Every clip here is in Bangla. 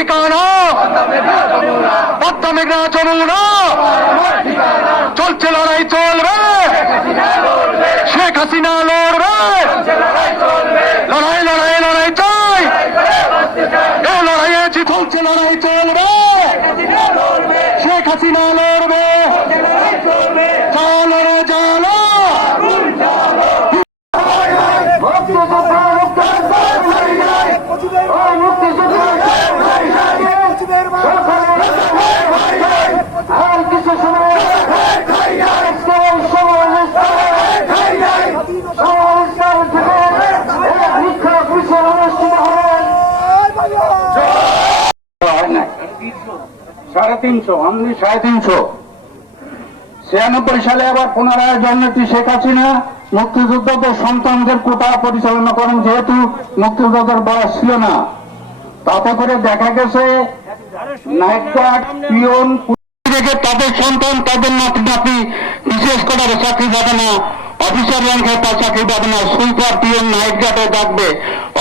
ঠিকানা পদ্মা মেঘনা যমুনা চলছে লড়াই চলবে শেখ হাসিনা লড়বে লড়াই লড়াই লড়াই চাই এ লড়াইয়ে চলছে লড়াই চলবে শেখ হাসিনা লড়বে চলো রে চলো সাড়ে 96 সালে আবার পুনরায় জন্মটি শেখ হাসিনা মুক্তিযোদ্ধাদের সন্তানদের কোটা পরিচালনা করেন, যেহেতু মুক্তিযোদ্ধাদের বয়স ছিল না। তাতে করে দেখা গেছে নাইট গার্ড পিয়ন তাদের সন্তান তাদের নাতি নাতি বিশেষ করে চাকরি যাবে না, অফিসার র্যাঙ্কে তার চাকরি পাবে না, সুইপার পিয়ন নাইট গার্ডে থাকবে।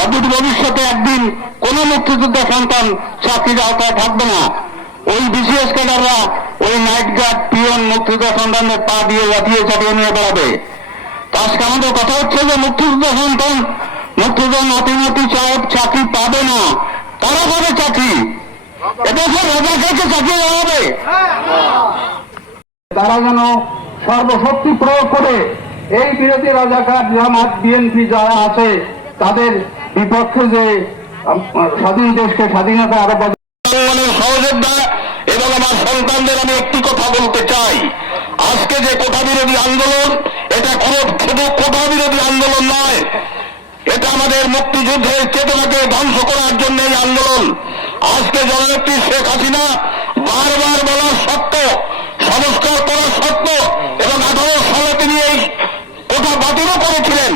অদূর ভবিষ্যতে একদিন কোন মুক্তিযোদ্ধা সন্তান চাকরির আওতায় থাকবে না। ওই বিশেষ ক্যাডাররা ওই নাইট গার্ড পিয়ন মুক্তিযোদ্ধা সন্তানের পা দিয়ে লাঠিয়ে চাপিয়ে নিয়ে বেড়াবে। আজকে আমাদের কথা হচ্ছে যে মুক্তিযোদ্ধা সন্তান মুক্তিযোদ্ধা নাতি নাতি চাকরি পাবে না, তারা পাবে চাকরি। এদেশের রাজাকে চাকরি দেওয়া হবে। তারা যেন সর্বশক্তি প্রয়োগ করে এই বিরোধী রাজাকার জামাত বিএনপি যারা আছে তাদের বিপক্ষে যে স্বাধীন দেশকে স্বাধীনতা আরো সহযোদ্ধা এবং আমার সন্তানদের আমি একটি কথা বলতে চাই, আজকে যে কোটা বিরোধী আন্দোলন এটা শুধু কোটা বিরোধী আন্দোলন নয়, এটা আমাদের মুক্তিযুদ্ধের চেতনাকে ধ্বংস করার জন্য এই আন্দোলন। আজকে জননেত্রী শেখ হাসিনা বারবার বলার সত্ত্বেও সংস্কার করার সত্ত্বেও এবং 18 সালে তিনি এই কোটা বাতিলও করেছিলেন।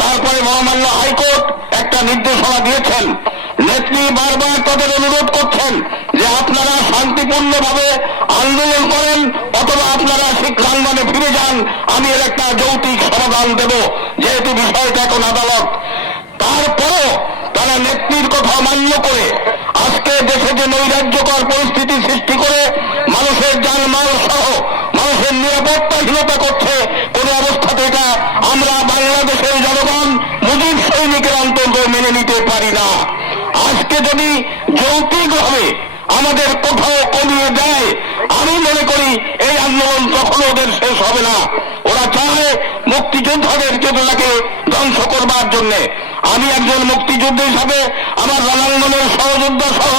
তারপরে মহামান্য হাইকোর্ট একটা নির্দেশনা দিয়েছেন। নেত্রী বারবার তাদের অনুরোধ করছেন যে আপনারা শান্তিপূর্ণভাবে আন্দোলন করেন অথবা আপনারা শিক্ষাঙ্গনে ফিরে যান, আমি এর একটা যৌক্তিক সমাধান দেব, যেহেতু বিষয়টা এখন আদালত। তারপরও তারা নেত্রীর কথা মান্য করে আজকে দেশে যে নৈরাজ্যকর পরিস্থিতি সৃষ্টি করে মানুষের জানমাল সহ মানুষের নিরাপত্তাহীনতা করছে, কোন অবস্থাতে এটা আমরা বাংলাদেশের জনগণ মুজিব সৈনিকের অন্তর্গত মেনে নিতে পারি না। আজকে যদি যৌক্তিকভাবে আমাদের কোথাও কমিয়ে দেয়, আমি মনে করি এই আন্দোলন কখনো ওদের শেষ হবে না। ওরা চায় মুক্তিযোদ্ধাদের চেতনাকে ধ্বংস করবার জন্য। আমি একজন মুক্তিযোদ্ধা হিসাবে আমার রণাঙ্গনের সহযোদ্ধা সহ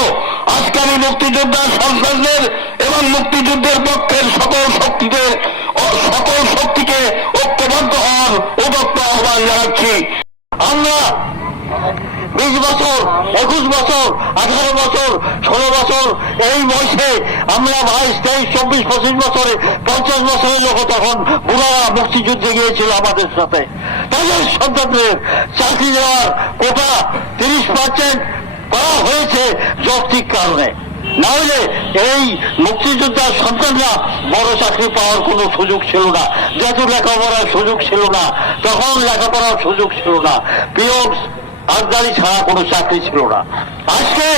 আজকে আমি মুক্তিযোদ্ধার সন্তানদের এবং মুক্তিযুদ্ধের পক্ষের সকল শক্তিকে ঐক্যবদ্ধ হওয়ার উদ্যত আহ্বান জানাচ্ছি। আমরা 20 বছর, 21 বছর, 18 বছর, 16 বছর এই বয়সে আমরা 22, 23, 24, 25 বছরে 50 বছরের লোক তখন বুড়ারা মুক্তিযুদ্ধে গিয়েছিল আমাদের সাথে। তাদের সন্তানদের চাকরি দেওয়ার কোটা 30% করা হয়েছে যৌক্তিক কারণে। না হলে এই মুক্তিযোদ্ধার সন্তানরা বড় চাকরি পাওয়ার কোনো সুযোগ ছিল না, যত লেখাপড়ার সুযোগ ছিল না, তখন লেখাপড়ার সুযোগ ছিল না, পিয়ন আজদারি ছাড়া কোনো চাকরি ছিল না। আজকে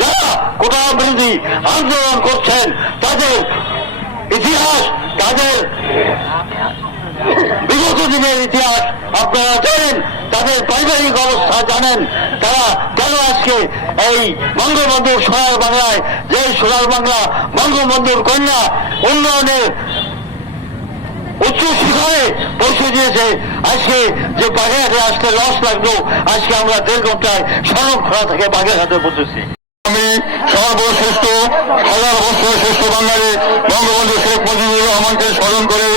যারা কোটা বিরোধী আন্দোলন করছেন তাদের ইতিহাস, তাদের বিগত দিনের ইতিহাস আপনারা জানেন, তাদের পারিবারিক অবস্থা জানেন, তারা কেন আজকে এই বঙ্গবন্ধুর সোনার বাংলায়, যে সোনার বাংলা বঙ্গবন্ধুর কন্যা উন্নয়নের উচ্চ শিখরে পৌঁছে দিয়েছে, আজকে যে বাগেরহাটে আসতে লস লাগলো, আজকে আমরা 1.5 ঘন্টায় শরণখোলা থেকে বাগেরহাটে পৌঁছেছি। আমি সর্বশ্রেষ্ঠ 1000 বছরের শ্রেষ্ঠ বাঙালি বঙ্গবন্ধু শেখ মুজিবুর রহমানকে স্মরণ করে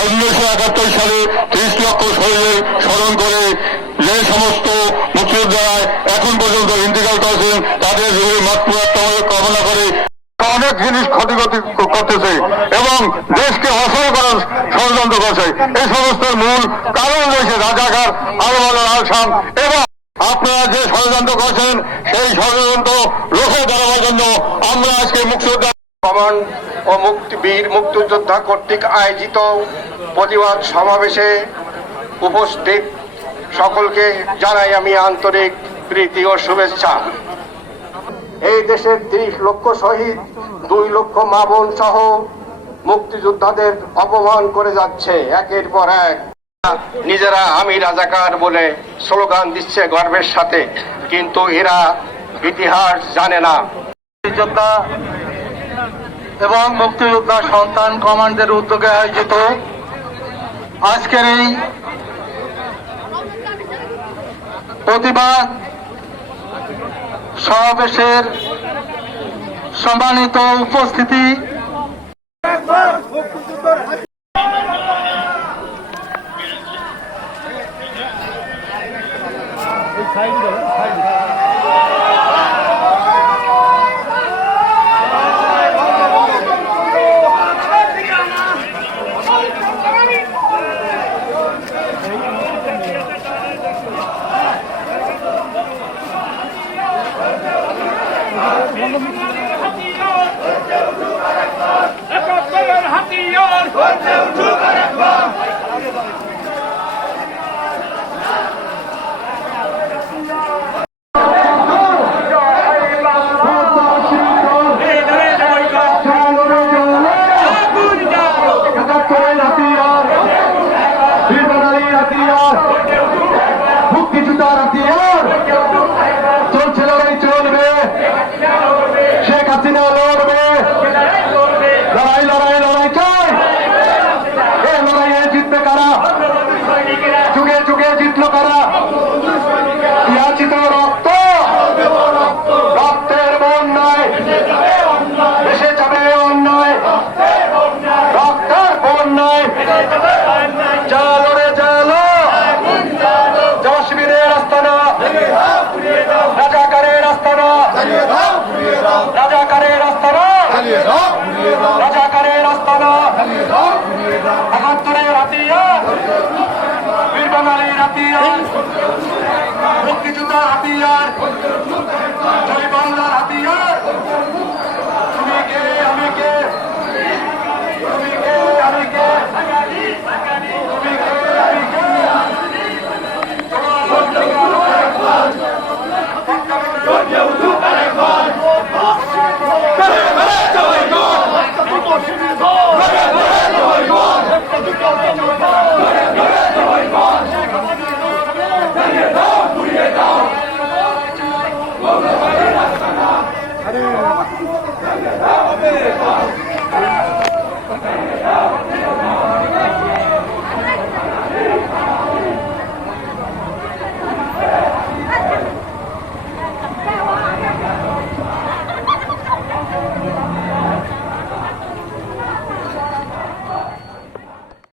1971 সালে 30 লক্ষ শহীদের স্মরণ করে যে সমস্ত মুক্তিযোদ্ধারা এখন পর্যন্ত ইন্তেকাল করেছেন তাদের মাতৃত্ব কামনা করে অনেক জিনিস ক্ষতিগতি করতেছে এবং দেশকে অসল করার ষড়যন্ত্র করছে। এই সমস্তের মূল কারণ রয়েছে রাজাকার, আলমাল আলসাম এবং আপনারা যে ষড়যন্ত্র করছেন সেই ষড়যন্ত্র রুখে দাঁড়াবার জন্য আমরা আজকে মুক্তিযোদ্ধা কমান্ড ও বীর মুক্তিযোদ্ধা কর্তৃক আয়োজিত প্রতিবাদ সমাবেশে উপস্থিত সকলকে জানাই আমি আন্তরিক প্রীতি ও শুভেচ্ছা। এই দেশের 30 লক্ষ শহীদ, 2 লক্ষ মা বোন সহ মুক্তিযোদ্ধাদের অপমান করে যাচ্ছে একের পর এক। নিজেরা আমি রাজাকার বলে স্লোগান দিচ্ছে গর্বের সাথে, কিন্তু এরা ইতিহাস জানে না। যোদ্ধা এবং মুক্তিযোদ্ধা সন্তান কমান্ডের উদ্যোগে আয়োজিত আজকের এই প্রতিবাদ সমাবেশের সম্মানিত উপস্থিতি, মুক্তিযোদ্ধার হাতিয়ার চলছে, লড়াই চলবে, শেখ হাসিনা লড়বে, লড়াই লড়াই লড়াই চাই। এই লড়াইয়ে জিতবে কারা? যুগে যুগে জিতলো কারা? ইয়াচিত রক্ত, রক্তের বন্যায় ভেসে যাবে অন্যায়, রক্তের বন্যায় জালো রে জালো, জশবীরের আস্তানা, রাজাকারের আস্তানা, রাজাকারের আস্তানা, রাজাকারের আস্তানা, ৭১-এর হাতিয়ার, বীর বাঙালির হাতিয়ার, মুক্তিযোদ্ধার হাতিয়ার।